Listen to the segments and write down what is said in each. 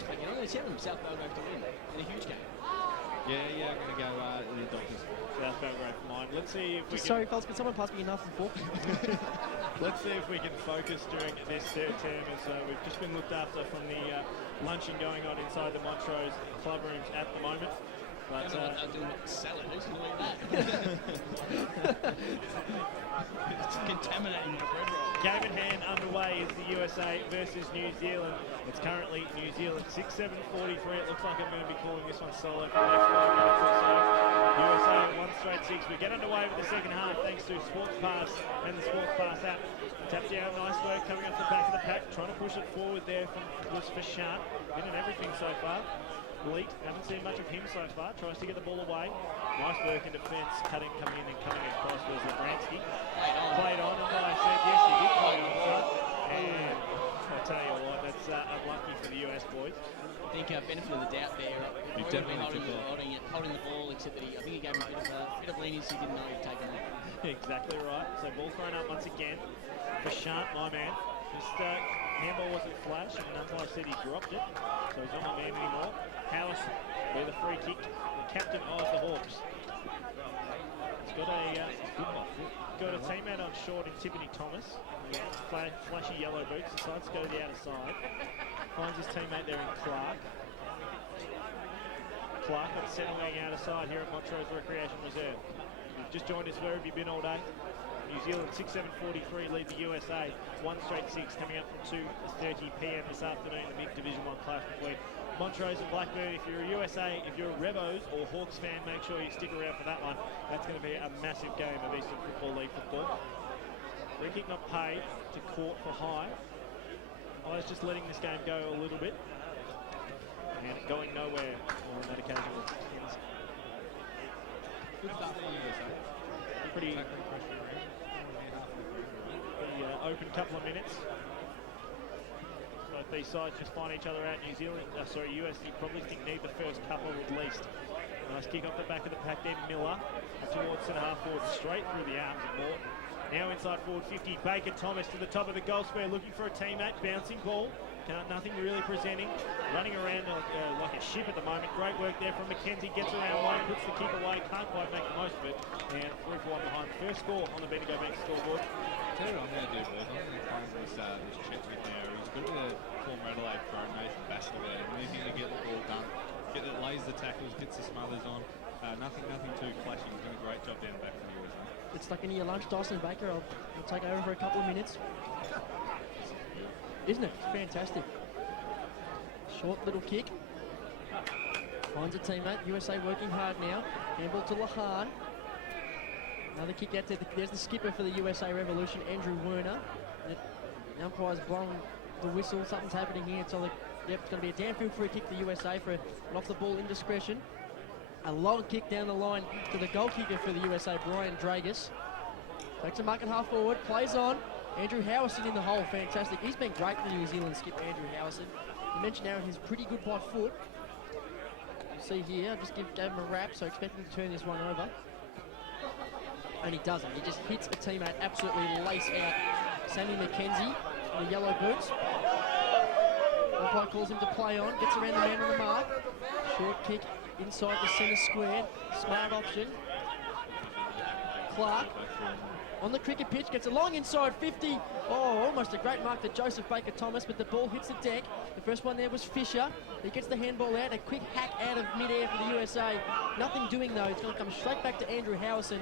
most back in. I'm going to tell them South Belgrave to win in a huge game. Yeah, I'm going to go the Dockers. South Belgrave for mine. Let's see if we can... Sorry, fellas, can someone pass me enough and fork? Let's see if we can focus during this third term, as we've just been looked after from the luncheon going on inside the Montrose club rooms at the moment. But, I don't know what they're doing with the salad. Who's going to eat that? It's contaminating my bread roll. Game in hand underway is the USA versus New Zealand. It's currently New Zealand 6-7-43. It looks like I'm going to be calling this one solo for the next 5 minutes or so. USA at 1 straight 6. We get underway with the second half thanks to Sports Pass and the Sports Pass app. Tap down, nice work coming off the back of the pack. Trying to push it forward there was for Sharp. Getting everything so far. Bleat, haven't seen much of him so far. Tries to get the ball away. Nice work in defence. Coming in and coming across was Labransky. Played on, and I said yes, he did play on front. And I'll tell you what, that's unlucky for the US boys. I think benefit of the doubt there. He definitely holding the ball, except that I think he gave him a bit of leniency. He didn't know he'd taken it. Exactly right. So ball thrown up once again for Sharp, my man. Just handball wasn't flash, and until I said he dropped it, so he's not my man anymore. House with a free kick, the captain of the Hawks. He's got a teammate on short in Tiffany Thomas. Flashy yellow boots, decides to go to the outer side. Finds his teammate there in Clark. Clark got settling outer side here at Montrose Recreation Reserve. You've just joined us. Where have you been all day? New Zealand 6-7-43 lead the USA. 1 straight 6 coming up from 2:30 p.m. this afternoon. The big Division 1 clash between Montrose and Blackburn. If you're a USA, if you're a Rebos or Hawks fan, make sure you stick around for that one. That's going to be a massive game of Eastern Football League football. Free kick not paid to Court for high. I was just letting this game go a little bit. And it going nowhere on that occasion. Good start for the USA. Pretty open couple of minutes. Both these sides just find each other out. New Zealand, US, you probably think need the first couple at least. Nice kick off the back of the pack then, Miller towards centre half forward, straight through the arms of Morton. Now inside forward 50, Baker Thomas to the top of the goal square, looking for a teammate, bouncing ball. Nothing really presenting, running around like a ship at the moment. Great work there from McKenzie, gets around one, puts the kick away, can't quite make the most of it. And 3 for 1 behind. First score on the Bendigo Bank scoreboard. Tell you what I'm going to do, boys. I'm going to find this Chetwynd now. He's good with a former Adelaide pro, Nathan Bassler there. And he's going to get the ball done, lays the tackles, gets the smothers on. Nothing too flashy. He's doing a great job down the back for the USA. It's stuck into your lunch, Dyson Baker. I'll take over for a couple of minutes. Isn't it? It's fantastic. Short little kick. Finds a teammate. USA working hard now. Handball to Lahan. Another kick out there. There's the skipper for the USA Revolution, Andrew Werner. The umpire's blown the whistle. Something's happening here. So it's going to be a damn field free kick for USA for an off-the-ball indiscretion. A long kick down the line to the goal kicker for the USA, Brian Dragus. Takes a mark at half forward. Plays on. Andrew Howison in the hole, fantastic. He's been great for the New Zealand skipper, Andrew Howison. You mentioned Aaron, he's pretty good by foot. You see here, I just gave him a wrap, so expect him to turn this one over. And he doesn't. He just hits a teammate, absolutely lace out. Sammy McKenzie in the yellow boots. Umpire calls him to play on, gets around the man on the mark. Short kick inside the centre square. Smart option. Clark. On the cricket pitch, gets a long inside 50. Oh, almost a great mark to Joseph Baker Thomas, but the ball hits the deck. The first one there was Fisher. He gets the handball out, a quick hack out of mid-air for the USA. Nothing doing though, it's going to come straight back to Andrew Howison,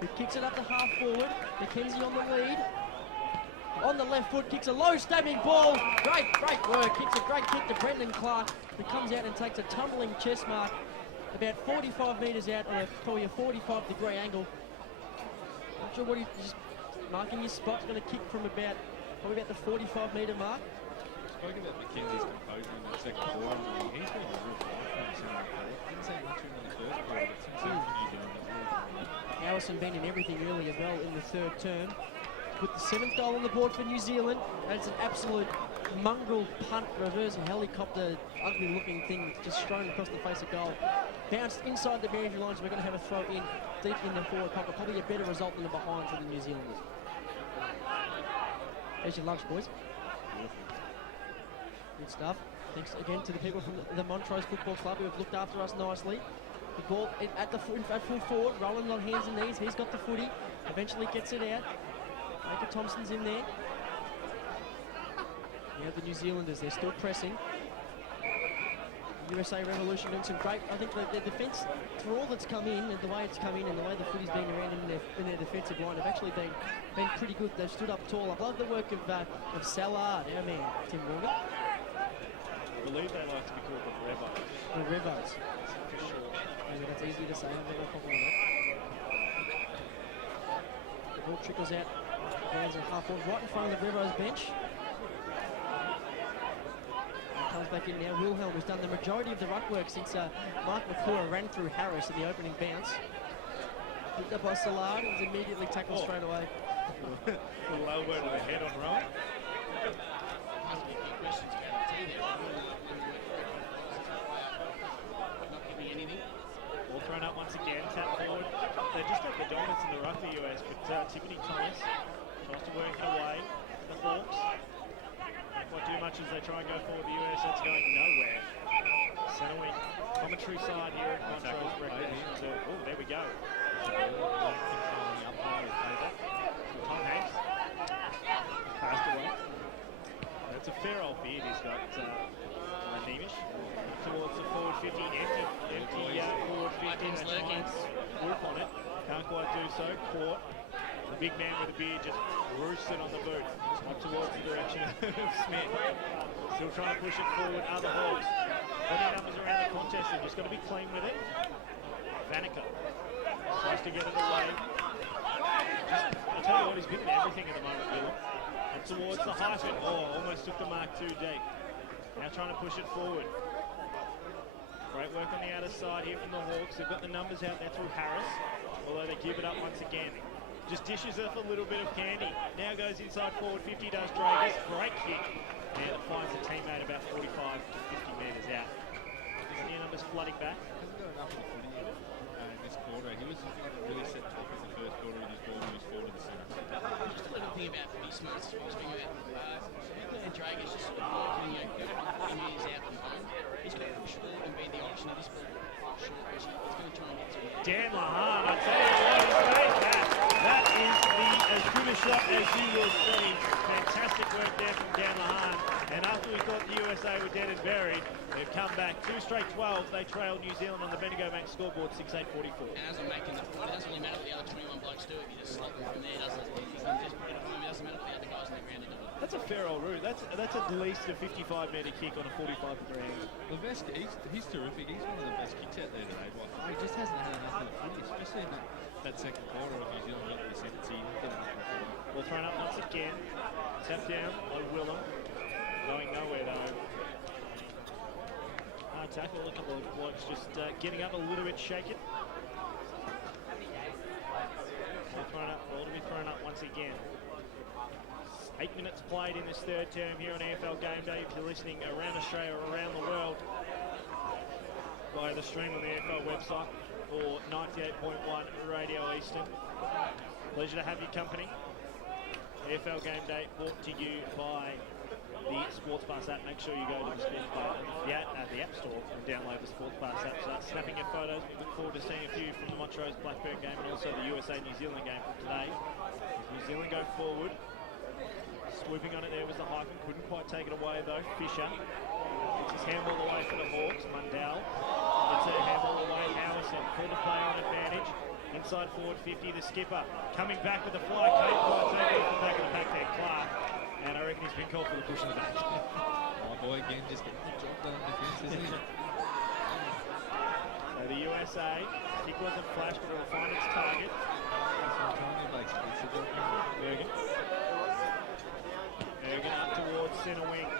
who kicks it up to half forward. McKenzie on the lead. On the left foot, kicks a low stabbing ball. Great work. Kicks a great kick to Brendan Clark, who comes out and takes a tumbling chest mark about 45 metres out on probably a 45-degree angle. Not sure what he's just marking his spot. He's going to kick from probably about the 45-metre mark. Spoke about McKenzie's composure in that second quarter. He's been a real fight from centre forward. Didn't say much of him in the first quarter, but since he's New Zealand as well. Howison been in everything early as well in the third term. Put the 7th goal on the board for New Zealand. That's an absolute mongrel punt, reverse helicopter, ugly-looking thing just thrown across the face of goal. Bounced inside the boundary lines. We're going to have a throw in deep in the forward pocket. Probably a better result than the behind for the New Zealanders. There's your lunch, boys. Good stuff. Thanks again to the people from the Montrose Football Club who have looked after us nicely. The ball at full forward, rolling on hands and knees. He's got the footy. Eventually gets it out. Baker Thompson's in there. You have the New Zealanders. They're still pressing. USA Revolution doing some great. I think the defence, for all that's come in and the way it's come in and the way the footy's been around in their defensive line, have actually been pretty good. They've stood up tall. I love the work of Sallard, our man, Tim Morgan. I believe they like to be called the Revos. The Revos. For sure. Maybe that's easy to say. I've never problem with that. The ball trickles out. Bands are half forward, right in front of the Revos bench. Comes back in now. Wilhelm, who's done the majority of the ruck work since Mark McClure ran through Harris in the opening bounce. Picked up by Sallard and is immediately tackled straight away. A low word to the head on Rowan. Ask me a few questions about the tee there. Not giving anything. Ball thrown up once again, tap forward. They just have the dominance in the ruck, the US, but Tiffany Thomas tries to work her way. The Hawks. Not too much as they try and go forward. The US, that's going nowhere. Centre wing. Commentary side here at Montrose Recreation. Oh, there we go. Tom Hanks. Passed away. That's a fair old beard he's got, Nemish. Towards the forward 50. Empty forward 50. That's Hines. Whoop on it. Can't quite do so. Caught. The big man with the beard just roosted on the boot. Up towards the direction of Smith. Still trying to push it forward. Other Hawks. Plenty numbers around the contest. They've just got to be clean with it. Vanica tries to get it away. I'll tell you what, he's bitten everything at the moment, Bill. And towards the hyphen. Oh, almost took the mark too deep. Now trying to push it forward. Great work on the outer side here from the Hawks. They've got the numbers out there through Harris, although they give it up once again. Just dishes off a little bit of candy. Now goes inside forward 50, does Dragas. Great kick. And it finds a teammate about 45 to 50 metres out. New numbers flooding back. Hasn't got enough of the footy yet in this quarter. He was really set up in the first quarter with his ball moves forward to the centre. Just a little thing about footy smarts. Speaking about and Dragas just sort of working, getting his out from home. He's going to push forward and be the option of this ball. Short, which he's going to try and get to. Dan Lahan, I tell you what, he's made that. That is as good a shot as you will see. Fantastic work there from Dan Lahan. And after we thought the USA were dead and buried, they've come back. 2 straight 12. They trailed New Zealand on the Bendigo Bank scoreboard 6-8-44. And as I'm making the point, it doesn't really matter what the other 21 blokes do if you just slot them from there, does it? If you can just put it home, it doesn't matter what the other guys on the ground are doing. That's a fair old route. That's at least a 55-metre kick on a 45-degree angle. Levesque, he's terrific. He's one of the best kicks out there today. He just hasn't had enough of the footy, especially in that second quarter of New Zealand got the ascendancy. Ball thrown up once again. Tap down by Willem. Going nowhere though. Hard tackle. A couple of blokes just getting up a little bit shaken. Ball to be thrown up once again. 8 minutes played in this third term here on AFL Game Day. If you're listening around Australia or around the world via the stream on the AFL website or 98.1 Radio Eastern. Pleasure to have your company. AFL Game Day brought to you by the Sports Pass app. Make sure you go to the Sports Pass, the App Store, and download the Sports Pass app. Start snapping your photos. We look forward to seeing a few from the Montrose Blackburn game and also the USA New Zealand game from today. New Zealand go forward. Swooping on it there was the hyphen. Couldn't quite take it away though. Fisher gets his handball away for the Hawks. Mundell gets a handball away. Howison pulled the player on advantage. Inside forward 50, the skipper coming back with the fly. Can't quite take it off the back of the pack there, Clark. And I reckon he's been called for the push in the back. Oh boy, again, just getting the job done on defence, isn't he? So the USA, kick wasn't flashed, but it'll find its target. Bergen up towards centre wing.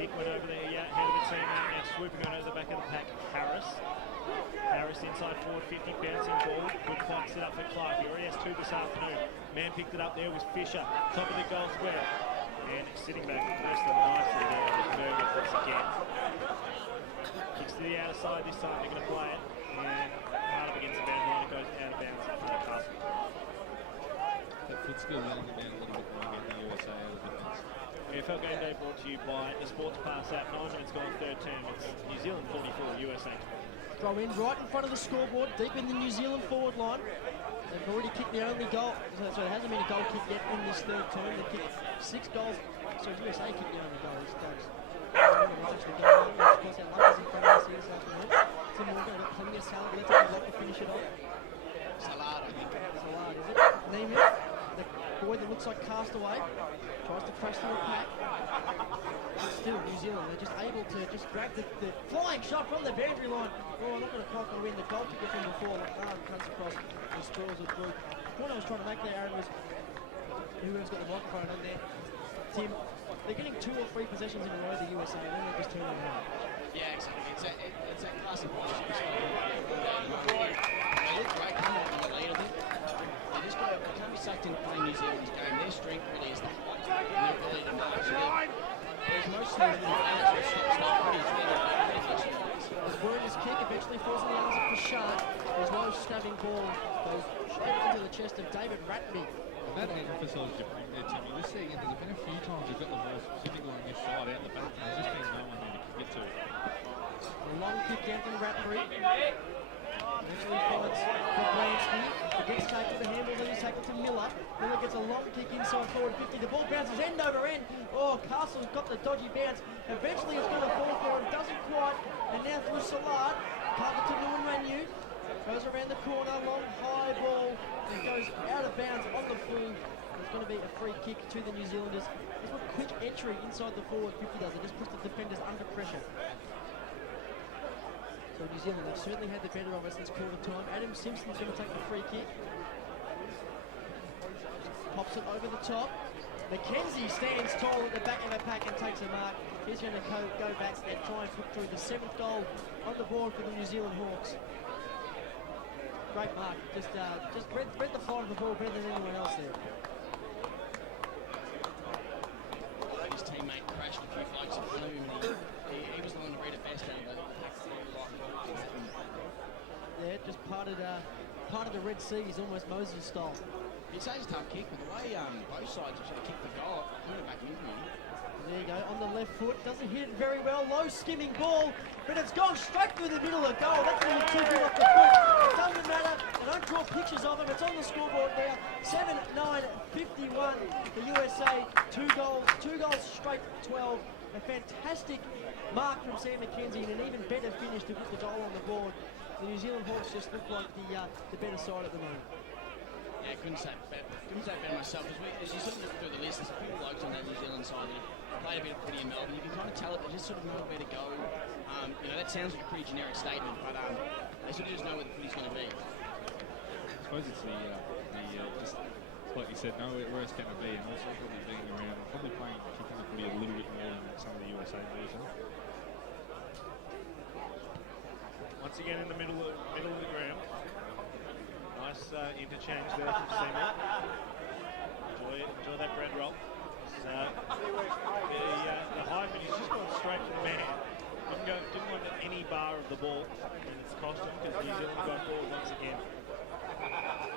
Kick went over the head of a teammate, now swooping on over the back of the pack. Harris inside forward 50, bouncing ball. Good fight set up for Clark. He already has 2 this afternoon. Man picked it up there was Fisher. Top of the goal square. And sitting back less than nicely there was Bergen once again. Kicks to the outer side this time. They're going to play it. And hard up against the boundary. It goes out of bounds in front of Castle. That foot's still letting them down a little bit more, getting the USA out of defence. AFL Game Day brought to you by the Sports Pass app. 9 minutes gone, third term. It's New Zealand 44, USA 20. Throw in right in front of the scoreboard, deep in the New Zealand forward line. They've already kicked the only goal, so there hasn't been a goal kick yet in this third term. They've kicked 6 goals, so USA kicked the only goal. Of course, our luck is in front of us here this afternoon. Tim Morgan, got plenty of salad left if you'd like to finish it off. Salad, I think. Salad, is it? Name it. The boy that looks like Castaway tries to crash through a pack. But still, New Zealand, they're just able to just grab the flying shot from the boundary line. Oh, I'm not going to clock or win. The goal kicker from before, Aaron comes across and scores it through. The point I was trying to make there, Aaron, was whoever's got the microphone on there. Tim, they're getting 2 or 3 possessions in a row, the USA, and then they're just turning around. Yeah, exactly. It's that classic leadership. They look great coming up in the lead, I think. They can't be sucked into playing New Zealand's game. Their strength really is the height and their ability to march. Whereas most teams will play stop footy. As Werner's kick eventually falls in the arms of Pashad. There's no stabbing ball. Goes straight into the chest of David Ratby. That emphasises your point there, Tim. You're just seeing there's been a few times you've got the ball specifically on this side out the back, and there's just been no one there to kick it to. A long kick down from Ratbury. Eventually finds Kobranski. It gets tackled to handle, then he's tackled to Miller. Miller gets a long kick inside forward 50. The ball bounces end over end. Oh, Castle's got the dodgy bounce. Eventually it's going to fall for him. Doesn't quite. And now through Salad. Covered to Nguyen Ranu. Goes around the corner. Long high ball. It goes out of bounds on the full. It's going to be a free kick to the New Zealanders. That's what quick entry inside the forward 50 does. It just puts the defenders under pressure. So New Zealand have certainly had the better of us this quarter time. Adam Simpson's going to take the free kick. Pops it over the top. McKenzie stands tall at the back of the pack and takes a mark. He's going to go back and try and put through the 7th goal on the board for the New Zealand Hawks. Great mark. Just read the flight of the ball better than anyone else there. His teammate crashed a few flags in front of him, and he was the one to read it best out of the pack. Yeah, just parted the Red Sea. He's almost Moses style. You'd say it's a tough kick, but the way both sides have sort of kicked the goal, put it back into him. There you go, on the left foot, doesn't hit it very well, low skimming ball, but it's gone straight through the middle of goal. That's really too good off the foot. It doesn't matter, I don't draw pictures of him, it's on the scoreboard now. 7-9-51 for USA, 2 goals straight 12. A fantastic mark from Sam McKenzie and an even better finish to put the goal on the board. The New Zealand Hawks just look like the better side at the moment. Yeah, couldn't say better myself. As you sort of look through the list, there's a few blokes on that New Zealand side that have played a bit of footy in Melbourne. You can kind of tell it, they just sort of know where to go. That sounds like a pretty generic statement, but they sort of just know where the footy's going to be. I suppose it's just like you said, know where it's going to be, and also probably being around, probably kicking the footy a little bit more than some of the USA boys are. Once again in the middle of the ground. Nice interchange there from Seaman. Enjoy that bread roll. The Highman, he's just gone straight for the man. Didn't want any bar of the ball, and it's cost him because New Zealand got forward once again.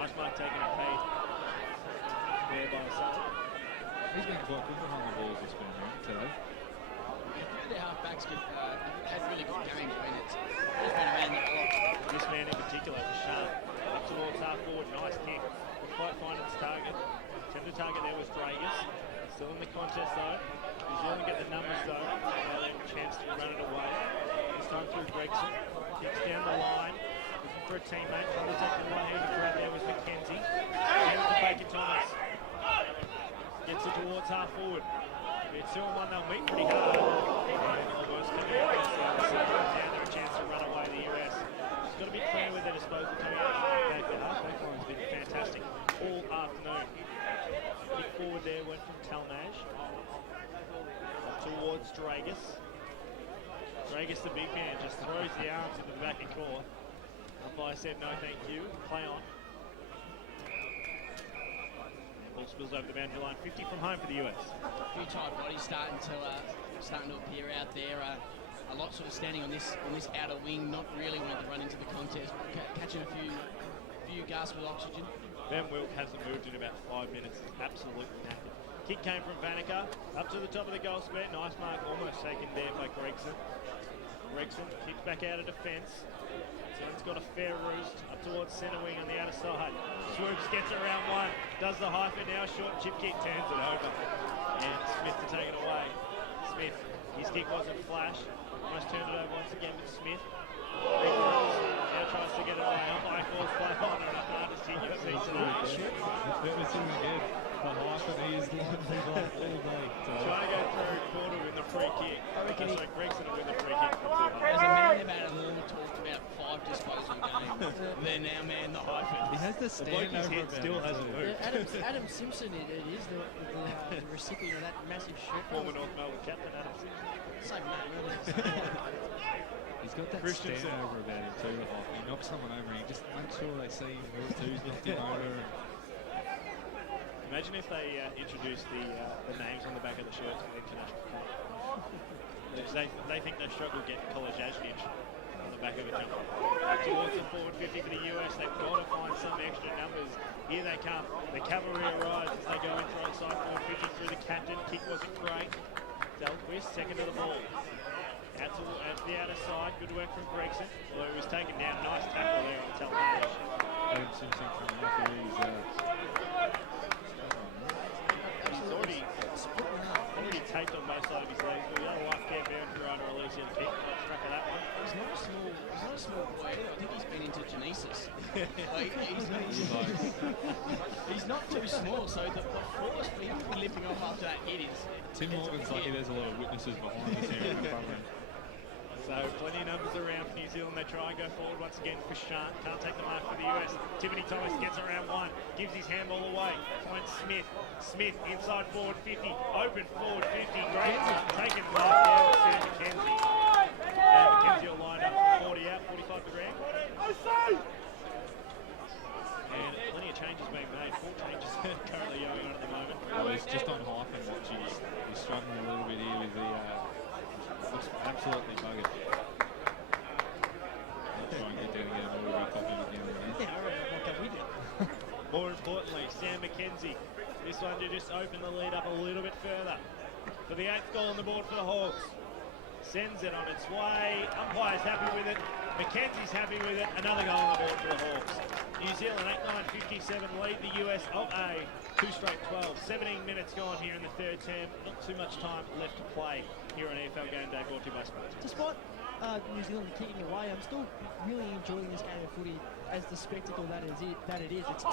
Nice mark taken and paid there by Sutton. He's been quite good behind the balls this today. Their halfbacks had really good games. I mean, he's been around there a lot. This man in particular was sharp. Up towards half forward, nice kick. Didn't quite find its target. Tender target there was Dragus. Still in the contest though. New Zealand get the numbers though. They have a chance to run it away. This time through Gregson. Kicks down the line. Looking for a teammate. Trying to take the one-handed grab there was McKenzie. Hand it to Baker Thomas. Gets it towards half forward. It's 2-1, they'll meet pretty hard. Almost coming out this down there, a chance to run away the US. It's got to be clear with their disposal coming out of the halfback. The halfback line's been fantastic all afternoon. Kick forward there went from Talmage. Towards Dragus. Dragus, the big man, just throws the arms into the back and claw. Umpire said no thank you, play on. Ball spills over the boundary line, 50 from home for the US. A few tight bodies starting to appear out there. A lot sort of standing on this outer wing, not really wanting to run into the contest, catching a few gasps with oxygen. Ben Wilk hasn't moved in about 5 minutes. Absolutely knackered. Kick came from Vanica, up to the top of the goal square. Nice mark, almost taken there by Gregson. Gregson kicks back out of defence. He's got a fair roost up towards centre wing on the outer side. Swoops, gets it around one, does the hyphen now, short chip kick, turns it over. And Smith to take it away. Smith, his kick wasn't flash. Almost turned it over once again with Smith. Now tries to get it away. Umpire calls play on and the hardest hit you've seen tonight. Let me see him again. The hyphen is like all day. Trying to go through quarter with the free kick. I reckon Sorry, Gregson will win the free kick. As a man about Law talked about 5 disposal games, they're now man the hyphen. He has the stand bloke over head about still it, hasn't too. moved. Adam Simpson, it is the recipient of that massive shirt. Former North Melbourne captain Adam Simpson. Same name, really. He's got that Christensen. stand over about him too. The hyphen. He knocks someone over and he just makes sure they see him. Two's knocked him over. Imagine if they introduced the names on the back of the shirts for the international cup. They think they struggle getting Kolajajnic on the back of a jumper. Towards the forward 50 for the US, they've got to find some extra numbers. Here they come. The cavalry arrives as they go into onside forward 50 through the captain. Kick wasn't great. Delquist, second to the ball. Out to the outer side. Good work from Gregson. Although he was taken down. Nice tackle there on Talmadge. Adam Simpson coming up here. He's already taped on both sides of his legs. But the other life care bound for under release in the kick. Struck at that one. He's not a small boy. I think he's been into genesis. He's not too small, so the force for him to be lifting off after that hit is... Tim Morgan's lucky there's a lot of witnesses behind us here in the front row. So plenty of numbers around for New Zealand. They try and go forward once again for Shant. Can't take the mark for the US. Tiffany Thomas gets around one. Gives his handball away. Finds Smith. Smith inside forward 50. Open forward 50. Great. Taken mark there with Sam McKenzie. McKenzie will line up from 40 out. 45 to ground. And plenty of changes being made. 4 changes currently going on at the moment. Well, he's just on hype and watching. He's struggling a little bit here with the... looks absolutely buggered. I'll try and get down again and we'll be popping it down again. Yeah, I reckon I'll go with you. More importantly, Sam McKenzie. This one to just open the lead up a little bit further. For the 8th goal on the board for the Hawks. Sends it on its way. Umpire's happy with it. McKenzie's happy with it. Another goal on the board for the Hawks. New Zealand 8-9-57 lead the US of A. 2 straight 12. 17 minutes gone here in the third term. Not too much time left to play here on EFL Game Day, brought to you by Sports. Despite New Zealand kicking away, I'm still really enjoying this game of footy as the spectacle that it is. It's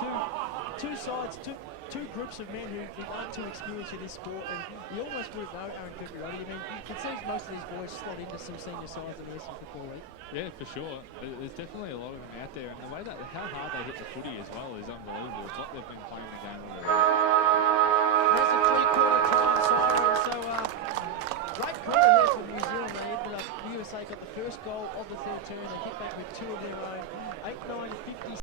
two sides, two groups of men who aren't too experienced in this sport, and you almost would know Aaron Cooper. I mean, you can see most of these boys slot into some senior sides in the Western Football League. Yeah, for sure. There's definitely a lot of them out there, and the way how hard they hit the footy as well is unbelievable. It's like they've been playing the game all year. There's a 3-quarter time siren, so great quarter there from New Zealand. They ended up, the USA got the first goal of the third term. They hit back with 2 of their own. 8-9-50.